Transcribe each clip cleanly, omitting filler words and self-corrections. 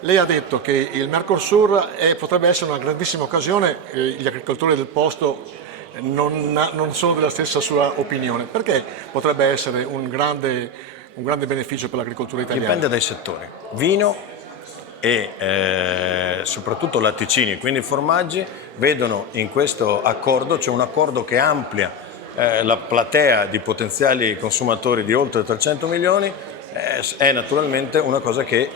Lei ha detto che il Mercosur potrebbe essere una grandissima occasione, gli agricoltori del posto non sono della stessa sua opinione. Perché potrebbe essere un grande beneficio per l'agricoltura italiana? Dipende dai settori. Vino e soprattutto latticini, quindi formaggi, vedono in questo accordo, c'è un accordo che amplia la platea di potenziali consumatori di oltre 300 milioni, è naturalmente una cosa che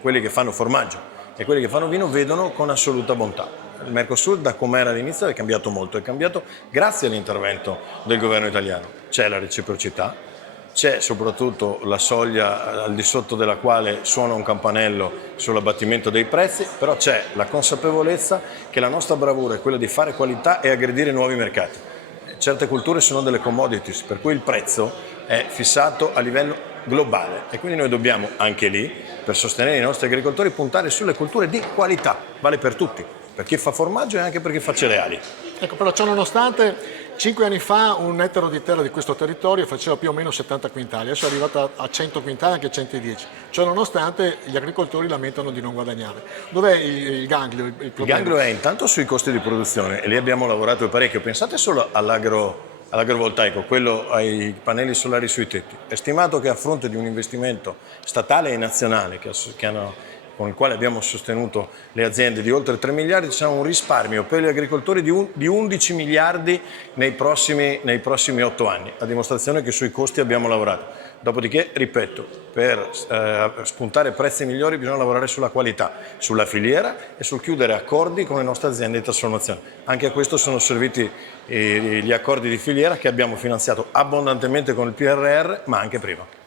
quelli che fanno formaggio e quelli che fanno vino vedono con assoluta bontà. Il Mercosur, da com'era all'inizio, è cambiato molto, è cambiato grazie all'intervento del governo italiano. C'è la reciprocità, c'è soprattutto la soglia al di sotto della quale suona un campanello sull'abbattimento dei prezzi, però c'è la consapevolezza che la nostra bravura è quella di fare qualità e aggredire nuovi mercati. Certe culture sono delle commodities, per cui il prezzo è fissato a livello globale e quindi noi dobbiamo anche lì, per sostenere i nostri agricoltori, puntare sulle culture di qualità, vale per tutti, per chi fa formaggio e anche per chi fa cereali. Ecco, però ciò nonostante, 5 anni fa un ettaro di terra di questo territorio faceva più o meno 70 quintali, adesso è arrivata a 100 quintali, anche 110. Ciò nonostante gli agricoltori lamentano di non guadagnare. Dov'è il ganglio, il Il problema? ganglio è intanto sui costi di produzione e lì abbiamo lavorato parecchio. Pensate solo all'agrovoltaico, quello ai pannelli solari sui tetti. È stimato che a fronte di un investimento statale e nazionale con il quale abbiamo sostenuto le aziende di oltre 3 miliardi, c'è un risparmio per gli agricoltori di 11 miliardi nei prossimi 8 anni, a dimostrazione che sui costi abbiamo lavorato. Dopodiché, ripeto, per spuntare prezzi migliori bisogna lavorare sulla qualità, sulla filiera e sul chiudere accordi con le nostre aziende di trasformazione. Anche a questo sono serviti gli accordi di filiera che abbiamo finanziato abbondantemente con il PRR, ma anche prima.